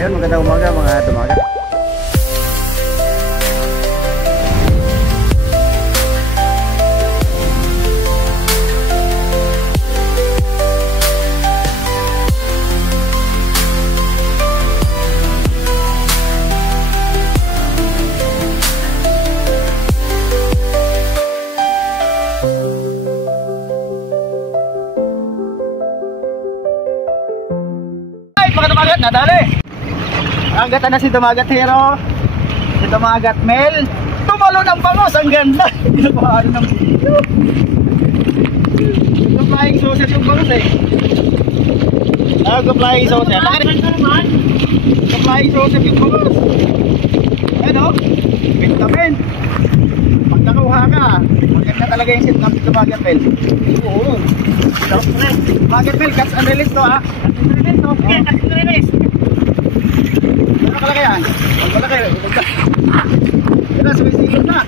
Ayun, magandang umaga mga dumagat. Mga dumagat, nadali. Agatan na si Dumagat Hero, si Dumagat Mel. Tumalo ng bangos, ang ganda. Ginapaano ng video. Nag-flying saucer yung bangos eh. Nag-flying saucer. Nag-flying saucer yung bangos. Ano? Vitamin. Pag nakuha ka, maganda talaga yung sit-up si Dumagat Mel. Oo. Dumagat Mel, catch and release to ha. Okay, catch and release. Ano kalaki yan? Ang malaki. Yan na, sumisilip na.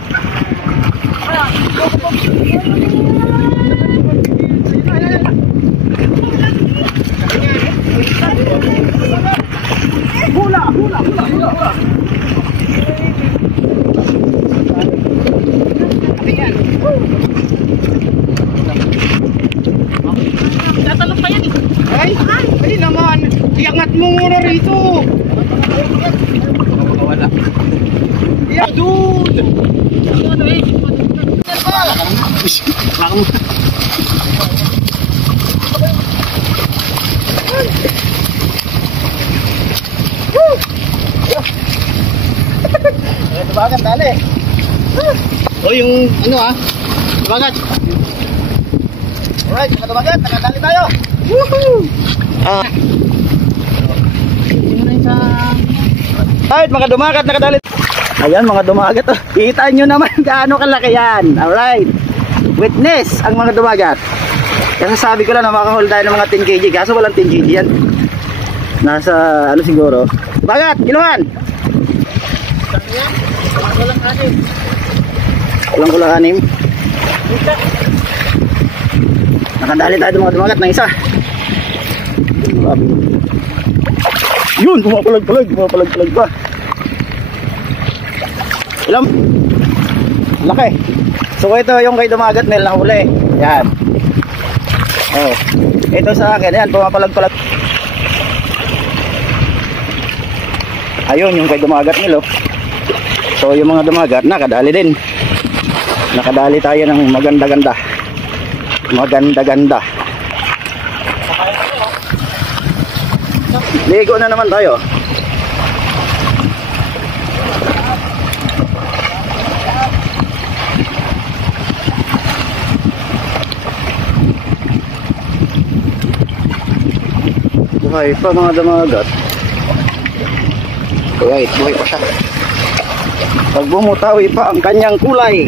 Hula. Ano yan? Tatalong pa yan eh. Ay naman. Iangat mo muna rito. Wala. Yeah, dude. Ano eh? Dumagat dali. Oh, yung ano ah? Dumagat. Alright, dumagat, nakadali tayo. Woohoo! Alright mga dumagat, nakadali. Ayan mga dumagat, oh. Kita nyo naman gaano kalaki yan. Alright, witness ang mga dumagat. Kasi sabi ko lang na makahol tayo ng mga 10 kg. Kaso walang 10 kg yan. Nasa ano siguro. Dumagat, kiluhan. Walang anim. Nakadali tayo mga dumagat ng isa. Yun, pumapalag pa. Ilang laki. So ito yung kay Dumagat Mel na huli. Yan. Oh. Ito sa akin, yan, pumapalag. Ayun yung kay Dumagat Mel oh. So yung mga dumagat nakadali din. Nakadali tayo ng maganda-ganda. Ligo na naman tayo. Buhay pa mga dumagat. Buhay pa siya. Pag bumutawi pa ang kanyang kulay.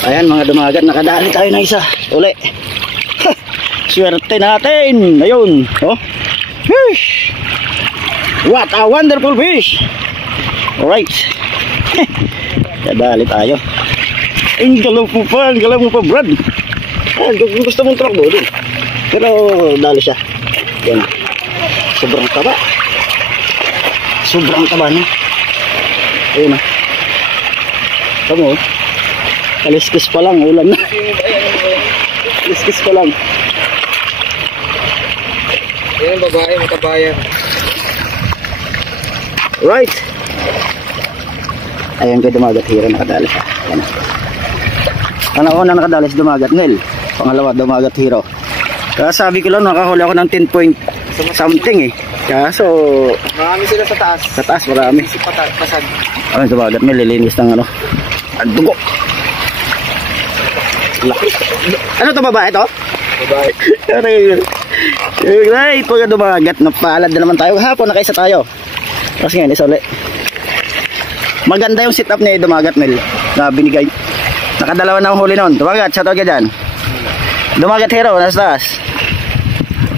Ayan mga dumagat, nakadali tayo na isa uli. Swerte natin. Ayun oh. Fish. What a wonderful fish. Alright. Kadali tayo. Ang galaw mo pa Brad. Gusto mong truck doon. Pero dali siya. Yan. Sobrang taba no. Ayun oh. Tama oh. Kaliskis pa lang, ulan na. Kaliskis pa lang. Yan ang babae, matabayan. Right. Ayan kay Dumagat Hero, nakadali siya. Yan. Ang una nakadali si Dumagat Mel. Pangalawa Dumagat Hero. Kaya sabi ko lang nakahuli ako ng 10 point something eh. Kaso marami sila sa taas. Sa taas marami. Si pasag. Ay, Dumagat Mel, lilinis ng ano. Ang dugo. Laki. Ano to babae to? Babae. Right, pag dumagat, napaalad na naman tayo. Hapon nakaisa tayo. Tapos ngayon, isa ulit. Maganda yung sit-up ni Dumagat Mel na binigay. Nakadalawa na ang huli nun. Dumagat, shoutout ka dyan. Dumagat Hero, nasa taas.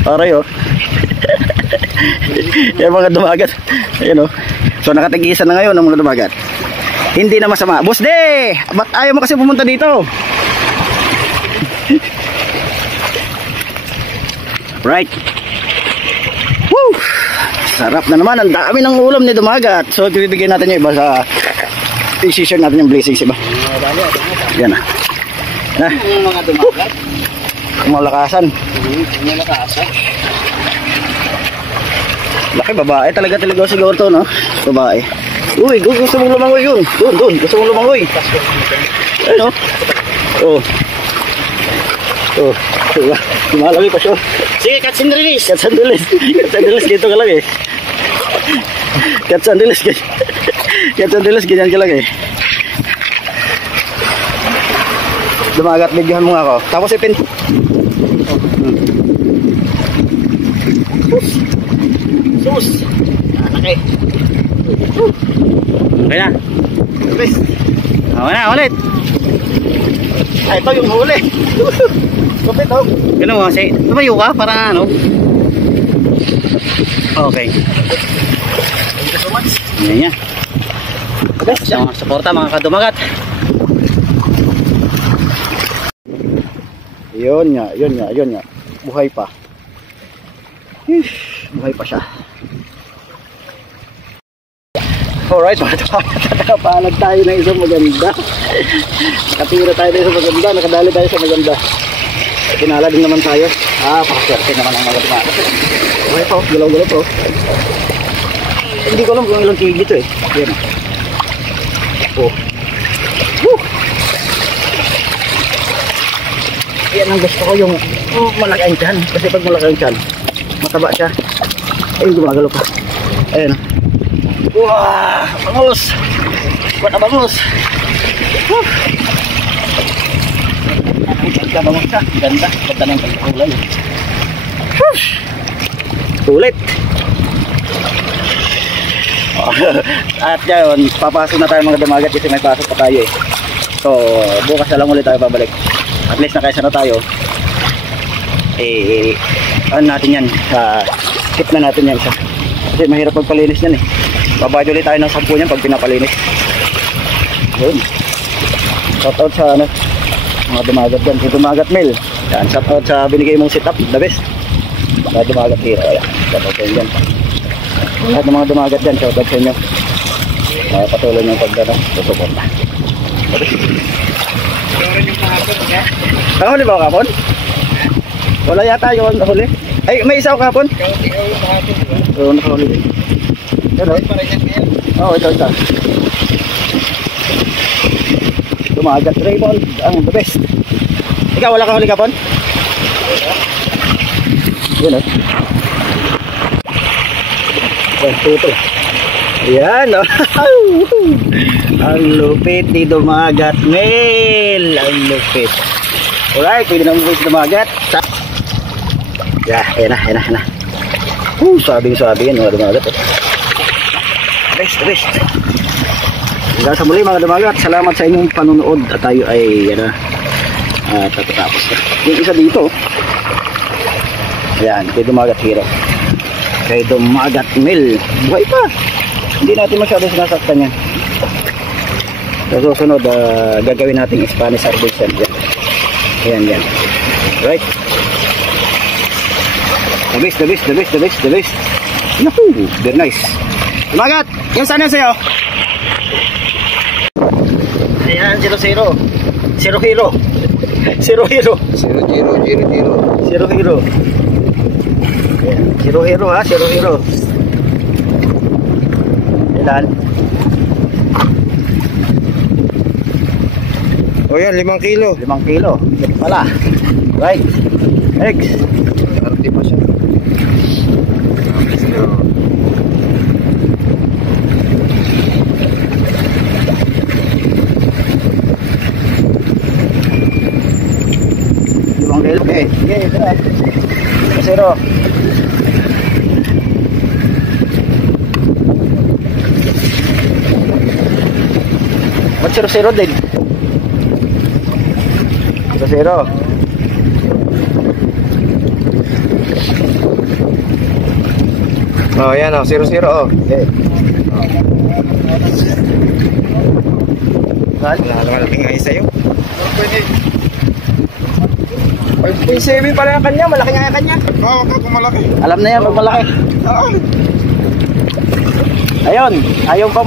Aray oh. Yan mga dumagat. Ayan o. So nakatigisan na ngayon ang mga dumagat. Hindi na masama. Boss De! Ba't ayaw mo kasi pumunta dito? Right. Woo! Sarap na naman. Ang dami ng ulam ni dumagat. So bibigyan natin yung iba sa i-share natin yung blessings iba. Yan na. Yung mga dumagat. Malakasan. Malakasan. Laki babae talaga siguro to, no? Babae. Uy, gusto mong lumangoy yun. Doon. Gusto mong lumangoy. Ano? Oh. Oh. Diba? Lumalaki pa siya. Sige, catch and release. Catch and release. Catch and release. Dito ka lang eh. Catch and release. Catch and release. Ganyan ka lang eh. Dumagat, bigyan mo nga ako. Tapos ipin. Sus. Laki. Okay na. Okay. Okay na, ulit. Ay, ito yung huli. Kapit oh. Ganun mo kasi. Tumayo ka para ano. Okay. Thank you so much. Yan yan. Okay, suporta mga kadumagat. Yun nga. Buhay pa. Buhay pa siya. Alright mga dumagat. Nakapalag tayo ng isang maganda. Nakatira tayo ng isang maganda. Nakadali tayo sa maganda. Pinala din naman tayo. Pakaswerte naman ang mga dumagat. Okay po, gulaw-gulaw po. Hindi ko alam kung ilang kigi ito eh. Yan. Oh. Woo! Yan ang gusto ko, yung malaki ang tiyan. Kasi pag malaki ang tiyan, mataba siya. Ayun, gumagalo pa. Ayun. Wah! Bangus! Buat na bangus! Woo! Bangus siya. Ganda. Ganda ng pagkakulay. Ulit! At yun, papasok na tayo mga dumagat kasi may pasok pa tayo eh. So, bukas na lang ulit tayo babalik. At least nakaisa na tayo. Ano natin yan, skip na natin yan siya. Kasi mahirap magpalinis yan eh. Babayad ulit tayo ng 10 yan pag pinapalinis. Yun. Shout out sa ano, mga dumagat dyan. Si Dumagat Mel. Yan, shout out sa binigay mong setup, the best. Mga dumagat hero. Ayan, shout out sa inyo dyan. Lahat ng mga dumagat dyan, shout out sa inyo. Patuloy nyo pag susuporta. Nakahuli ba ako kapon? Wala yata yung nakahuli. Ay, may isa ako kapon? Oo, nakahuli din. Pero, oo, ito. Dumagat Raymond, ang the best. Ikaw, wala kang huli kapon? Yun o. Tuto. Ayan o. Ang lupit ni Dumagat Mel. Ang lupit. Alright, pwede naman po si Dumagat. Ayan na. Sabing-sabi yan mga dumagat. Rest. Hanggang sa muli mga dumagat. Salamat sa inyong panunood. At tayo ay tatapos na. Yung isa dito. Ayan, kay Dumagat Hero. Kay Dumagat Mel. Buhay pa. Hindi natin masyado sinasaktan yan. So susunod, gagawin natin Spanish Arbation dyan. Ayan. Right. The best. Yahoo! Very nice. Dumagat! Yung sana sa'yo? Ayan, 0-0. 0 hero. 0 hero. 0 hero. 0 hero ha, 0 hero. Ilan? O yan, 5 kilo. 5 kilo. Wala. Right. Next. Arte pa siya. Okay. Okay. Zero. What's 0-0 din? 0-0. Oh, yan oh, 0-0 oh. Okay. Malaki nga isa yun. 5.7 pala yung kanya, malaki nga yung kanya. Oo, kung malaki. Alam na yan, pag malaki. Ayun, ayaw pa